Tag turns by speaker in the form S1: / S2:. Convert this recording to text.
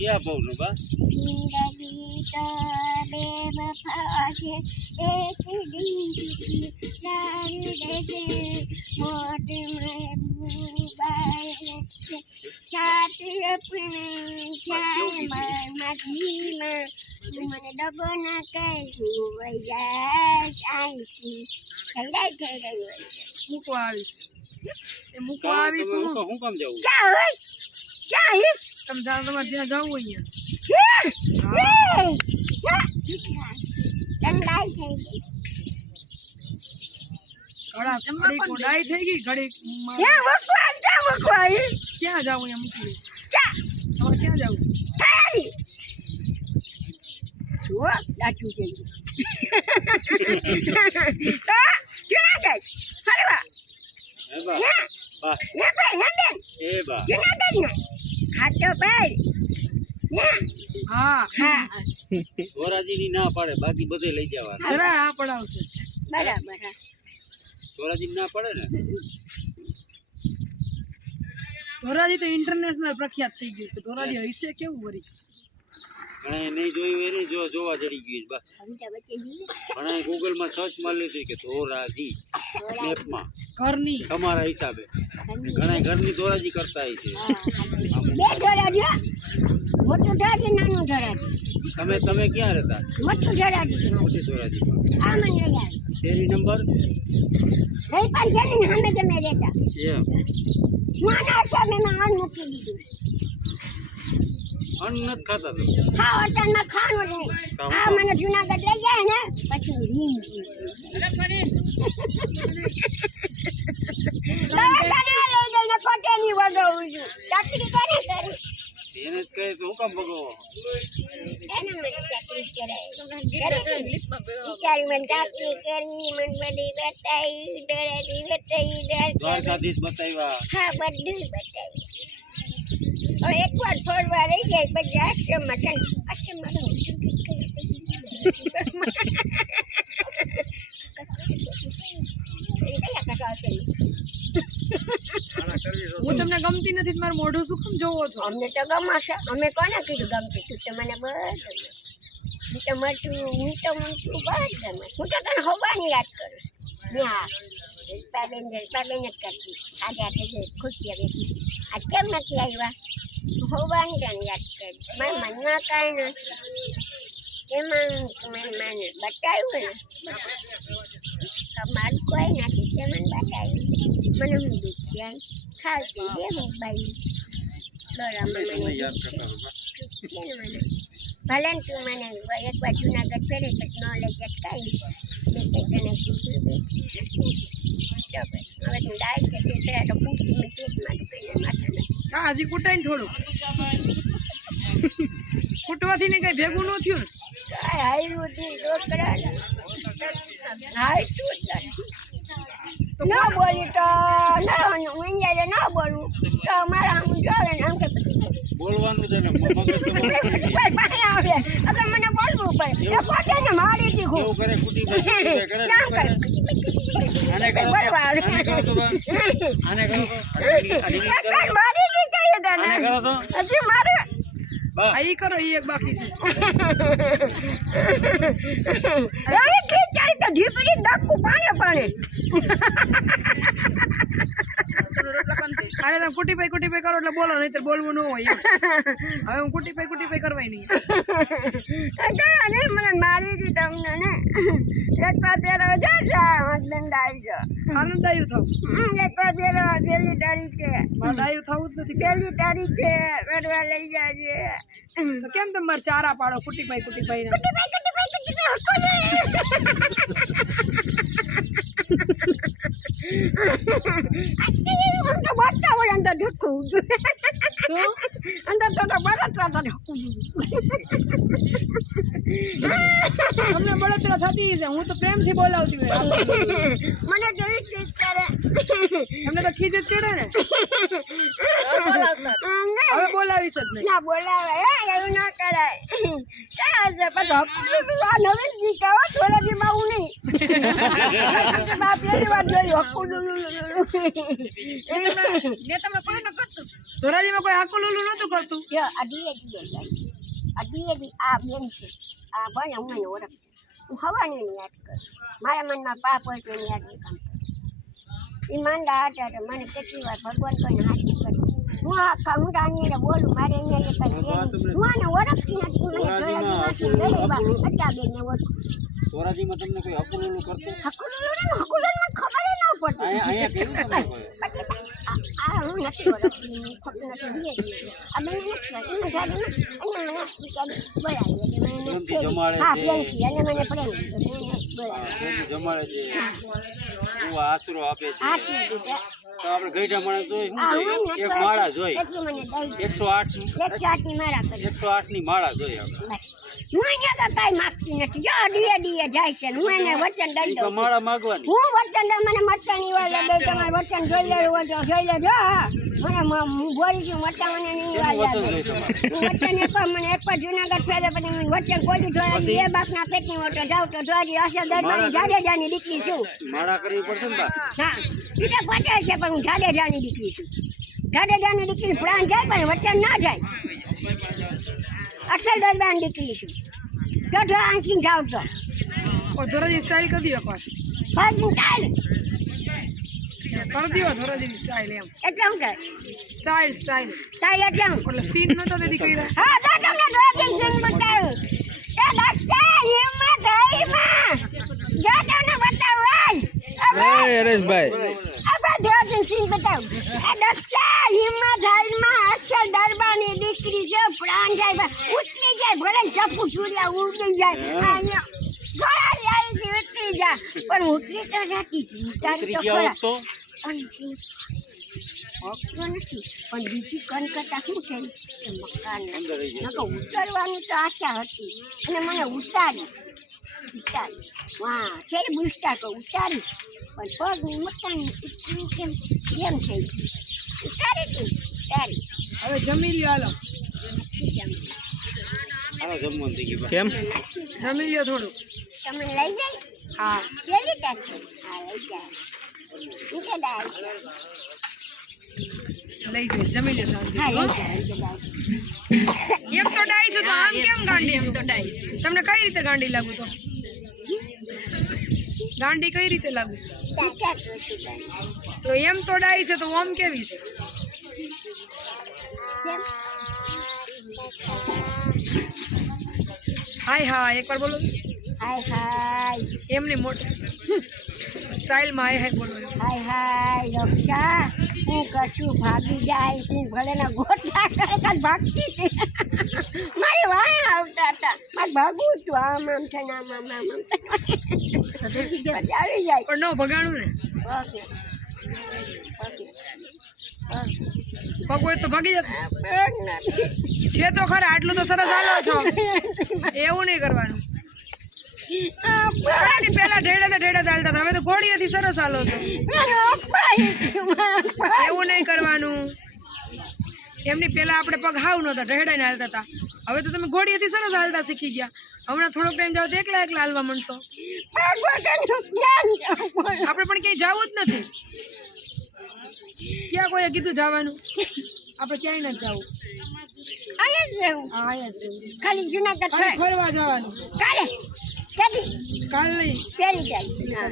S1: ક્યાં
S2: ભાવ નો બા? મને ડબો ના કહ્યું વૈયાસ આવીશ. થઈ થઈ ગયું
S3: મૂકવા આવીશ મૂકવા આવીશ હું
S1: કામ જવું
S2: ક્યાં હોય ક્યાં હિસ
S3: તમે જાઓ તમારે જ્યાં જવું અહીંયા
S2: ઠંડાઈ થઈ ગઈ
S3: ઘડા ઘડી કોડાઈ થઈ ગઈ ઘડી માં-
S2: ક્યાં મૂકવા ક્યાં મૂકવા હિસ
S3: ક્યાં જાવું અહીંયા મૂકી દે
S2: ક્યાં
S3: તમારે ક્યાં જવું
S2: થઈ જુઓ દાચું થઈ ગયું હા જુનાગઢ હલવા
S1: હે બા
S2: ના
S1: બા
S2: ના ભાઈ નંદન
S1: એ બા
S2: જુનાગઢ ના હા. ભાઈ
S3: હા.
S2: હા
S1: ધોરાજીની ના પાડે બાકી બધે લઈ જવા
S3: અરે આ પડાવશે
S2: બરાબર હા.
S1: ધોરાજી ના પડે ને?
S3: ધોરાજી તો ઇન્ટરનેશનલ પ્રખ્યાત થઈ ગયું છે. ધોરાજી હશે કેવું વળી?
S1: ઘણા નહીં જોયું એને જો જોવા જડી ગયું
S2: બસ. વચ્ચે
S1: ગૂગલમાં સર્ચ મારી લીધું કે ધોરાજી મેપમાં
S3: ઘરની.
S1: તમારા હિસાબે. ઘણા ઘરની ધોરાજી કરતા છે.
S2: ધોરાજી ધોરાજી ધોરાજી.
S1: તમે તમે ક્યાં રહેતા?
S2: મોટું ધોરાજી.
S1: મોટી
S2: લઈ
S1: શેરી નંબર?
S2: નહીં પણ છે સામે તમે રહેતા.
S1: એમ.
S2: નાના સામે મેં મૂકી દીધું.
S1: અન્ન નથી ખાતા તમે?
S2: ખાઓ અટાણમાં ખાવાનું જ નહીં આ મને જૂનાગઢ લઈ જાય ને પછી રીંગ
S1: એને કહે હું કામ ભગવો
S2: એને મને ચાકરી કરાય કરી બિચારી મને ચાકરી કરી મને બધી બતાવી ડરેલી બતાવી
S1: દ્વારકાધીશ બતાવ્યા.
S2: હા બધું બતાવ્યું હવે રહી જાય પછી છું. એ કયા કાકા હશે?
S3: હું તમને ગમતી નથી મારું મોઢું શું કેમ જોવો છો?
S2: અમને તો ગમાશે અમે કોને કીધું ગમતી તું તો મને બસ હું તો મરચું હું તો મરચું બસ ગમે હું તો તને હોવાની યાદ કરું હા જલપાબેન જલપાબેન જ કરતી. આજે આપણે ખુશી બેઠી આજ કેમ નથી આવ્યા? કરી. મારા મનમાં કાંઈ નથી એમાં મને મને બતાવ્યું ને. મારું કોઈ નથી. તે મને બતાવ્યું. મને હું દુખ્યા જે હું બાઈ બરાબર. મને ભલે તું મને એકવાર જુનાગઢ ફેરે તો નોલેજ અટકાવી મેં તને કીધું. હવે તું ડાયરેક્ટ છે તો પૂછતી મેં પેટમાં કઈ માથા નથી
S3: હા હજી કૂટાય ને થોડું કૂટવાથી ને કઈ ભેગું ન થયું ને?
S2: બોલી તો ના ના બોલું. તો મારા આમ જોવે ને આમ કે
S1: બોલવાનું છે ને
S2: આવે એટલે મને બોલવું પડે એ પોતે ને મારી દીકું
S1: કેવું કરે કુટી કરે
S2: ના કરે.
S1: આને. આને
S2: હજી મારે.
S3: કરો ઈ એક બાકી છે.
S2: ખીચાઈ તો ઢીપડી ડક્કુ પાણે પાણે.
S3: અરે તમે કુટી પાઈ કુટી પાઈ કરો એટલે બોલો નહીં બોલવું ન હોય હવે હું કુટી પાઈ કુટી પાઈ કરવાય નહીં
S2: મને મારી દી તમને ને. એક વાર પેલો જો હસબન્ડ આવી ગયો.
S3: આનંદ આવ્યું થવું
S2: એક વાર પહેલી તારીખે.
S3: ડાયું થવું જ નથી.
S2: પહેલી તારીખે કરવા લઈ જાજે.
S3: તો કેમ તમારે મારે ચારા પાડો કુટી પાઈ કુટી પાઈ ને
S2: તો હોય અંદર ઢકું અંદર તો તો બળતરા તો ઢકું
S3: તમને બળતરા થતી છે હું તો પ્રેમથી બોલાવતી હોય.
S2: મને જોઈ ચીજ કરે
S3: તમને તો ખીજ જ ચડે ને? હવે બોલાવીશ જ નહીં.
S2: ના બોલાવે હે એવું ના કરાય. હશે પછી નવીન જી થોડા દી હું નહીં. આ પહેલી વાર જોયું હકુલુલુલુલુ.
S3: મેં તમે કોઈ ન કરતું ધોરાજીમાં કોઈ આકુલ ઉલું નહોતું કરતું
S2: કે આ ધીરે ધીરે જાય આ બેન છે આ ભાઈ એને ઓળખ હું હવાની યાદ કરું મારા મનમાં પાપ હોય તો એની યાદ કામ કરું માંદા હતા મને કેટલી વાર ભગવાન કોઈને હાથી હું આની એને બોલું મારે એને કઈ હું આને ઓળખતી નથી મને જોયાથી નથી ગઈ બા અચ્છા બેન ને ઓળખું.
S1: ધોરાજીમાં તમને કોઈ અપૂલું કરતું?
S2: હકુલુલુલુ ને ખબર ય ન પડતી. આ આ હું નથી ઓળખતી ખબર નથી આ બેન નથી ના અને મને બોલાવી એટલે મને હા પ્રેમથી અને મને પ્રેમ
S1: જમાડે છે. આશરો આપે છે. તો આપણે ગઈઢા માણસ જોઈ એક માળા જોઈ. એકસો આઠ એકસો આઠની માળા જોઈ
S2: વચન.
S1: માળા માગવાની.
S2: હું મને જોઈ લેવું જોઈ લેજો હા. મને બોલી છું વચન મને નહીં મને એક વાર જુનાગઢ ફેરે પછી વચન કોઈ જોડાજી એ બાપના પેટની ઓટો જાવ તો અસર દરબારની જાડેજાની દીકરી છું.
S1: માળા કરવી પડશે ને
S2: હા. બીજા પચે છે પણ હું જાડેજાની દીકરી છું. જાડેજાની દીકરી પ્રાણ જાય પણ વચન ના જાય. અસલ દરબારની દીકરી છું. જો જો આંખી જાવ તો.
S3: ધોરાજી સ્ટાઇલ કરી દીધો પાછું.
S2: ભાગી ચાલ
S3: કરી દીધો સ્ટાઇલ એમ.
S2: એટલે હું કહે
S3: સ્ટાઇલ સ્ટાઇલ
S2: ચાલ એટલે હું?
S3: એટલે સીન નતો તેથી કર્યા
S2: હા તો તમને ડ્રોગિંગ સીન બતાવું. એ દક્ષા હિંમત હરીમાં જો તમને બતાવું આજ
S1: હરેશભાઈ.
S2: આપણે ડ્રોગિંગ સીન બતાવું. એ દક્ષા હિંમત હરીમાં અસલ દરબારની દીકરી છે પ્રાણ જાય ઉતરી જાય ભલે ચપ્પુ છૂર્યા ઉડી જાય આ અહીંયા ઘોડા લાવી ઉતરી જાય. પણ ઉતરી તો નથી ઉતારી તો
S1: ગયા
S2: ખરા. હકતો નથી. પણ બીજી કનકટા શું છે? કે મકાન. નકર ઉતરવાની તો આશા હતી. અને મને ઉતારી. ઉતારી. હા છે બુસ્ટા તો ઉતારી. પણ પગ મકાન એટલું કેમ? કેમ થઈ ઉતારી તું ઉતારી.
S3: હવે જમી લ્યો હાલો.
S2: નથી જમી
S1: થઈ કેમ?
S3: જમી લ્યો થોડું
S2: તમે લઈ જાય?
S3: હા.
S2: કેવી તારીખે હા લઈ જાય.
S3: લઈ જઈશ. જમી
S2: લેશો
S3: એમ તો ડાઈ છું તો આમ કેમ ગાંડી છું? તમને કઈ રીતે ગાંડી લાગુ તો? ગાંડી કઈ રીતે લાગુ? તો એમ તો ડાઈ છે તો ઓમ કેવી છે? હાય હા એકવાર બોલો.
S2: હાય હાય
S3: એમને મોટે. સ્ટાઇલમાં હાય હાય બોલો
S2: હાય હાય રક્ષા. હું કશું ભાગી જાય હું ભલે ના ગોટા કરતા ભાગતી હતી મારી વાય આવતા હતા. મારે ભાગવું છું આમ આમ છે ને આમ આમ આમ આમ આવી જાય.
S3: પણ ન ભગાણું ને.
S2: ઓકે. ઓકે.
S3: તો ભાગી જતું. છે તો ખરા આટલું તો સરસ હાલો છો. એવું નહીં કરવાનું. ઘોડાની પેલા ઢેડા ઢેડા ચાલતા હતા. હવે તો ઘોડીએથી સરસ હાલો છો. એવું નહીં કરવાનું. એમની પહેલાં આપણે પગ હાવ નહોતા ઢેડાઈને હાલતા હતા. હવે તો તમે ઘોડીએથી સરસ હાલતા શીખી ગયા. હમણાં થોડોક ટાઈમ જાવ તો એકલા એકલા હાલવા માંડશો. આપણે પણ ક્યાંય જવું જ નથી. ક્યાં કોઈએ કીધું જવાનું? આપણે ક્યાંય નથી જવું. હા અહીંયા જ રહેવું.
S2: ખાલી જુનાગઢ
S3: ફરવા જવાનું.
S2: કાલે. ક્યાંથી
S3: કાલ
S2: તારીખ હા.